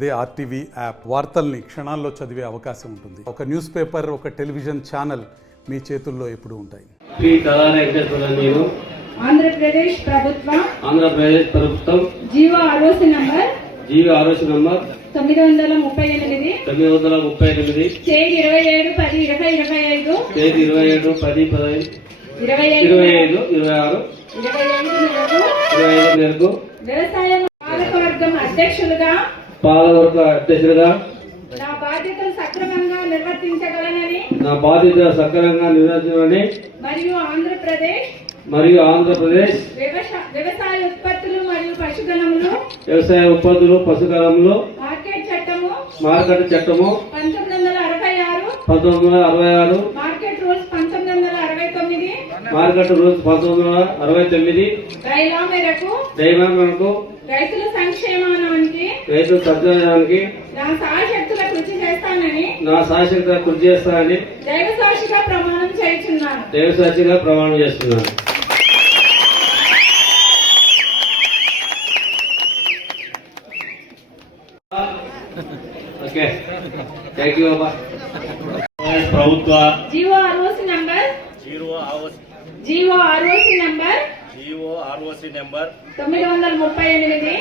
అదే RTV app వార్తల్ని క్షణాల్లో చదివే అవకాశం ఉంటుంది. ఒక న్యూస్ పేపర్, ఒక టెలివిజన్ ఛానల్ మీ చేతుల్లో ఎప్పుడూ ఉంటాయి. ఆంధ్రప్రదేశ్ ప్రభుత్వం జీవో ఆర్ఓసి నంబర్ 938 తేదీ 27/10/2025 మేరకు వ్యవసాయ పాలకవర్గం అధ్యక్షులుగా నా బాధ్యతలు సక్రమంగా నిర్వర్తించగలనని మరియు ఆంధ్రప్రదేశ్ వ్యవసాయ ఉత్పత్తులు మరియు పశుగణములు మార్కెట్ చట్టము 1966 మార్కెట్ రూల్స్ 1969 బైలా మేరకు రైతుల సంక్షేమానికి నా సాయశక్తుల కృషి చేస్తానని దైవ సాక్షిగా ప్రమాణం చేస్తున్నాను. ఓకే, థ్యాంక్ యూ బాబా. ప్రభుత్వ జీవో ఆర్ఓసి నంబర్ 938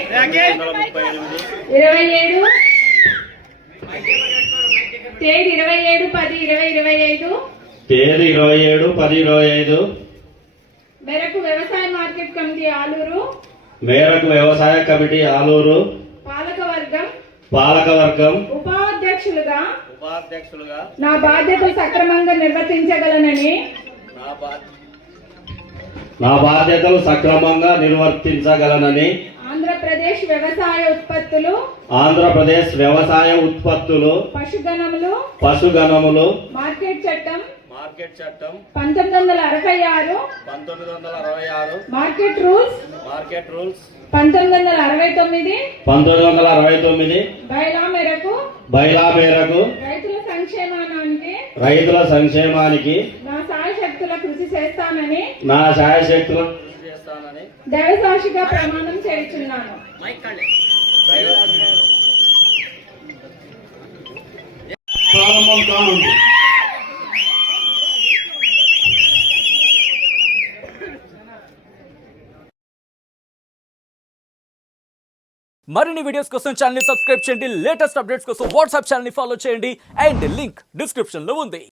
తేదీ 27/10/2025 మేరకు వ్యవసాయ మార్కెట్ కమిటీ ఆలూరు పాలకవర్గం ఉపాధ్యక్షులుగా నా బాధ్యతలు సక్రమంగా నిర్వర్తించగలనని ఆంధ్రప్రదేశ్ వ్యవసాయ ఉత్పత్తులు పశుగణములు మార్కెట్ చట్టం 1966 మార్కెట్ రూల్స్ 1969 బైలా మేరకు రైతుల సంక్షేమానికి నా సాయశక్తుల కృషి చేస్తానని దైవ సాక్షిగా ప్రమాణం చేస్తున్నాను. ప్రారంభం కానుంది. మరిన్ని వీడియోస్ కోసం ఛానల్ ని సబ్స్క్రైబ్ చేయండి. లేటెస్ట్ అప్డేట్స్ కోసం వాట్సాప్ ఛానల్ ని ఫాలో చేయండి. అండ్ లింక్ డిస్క్రిప్షన్ లో ఉంది.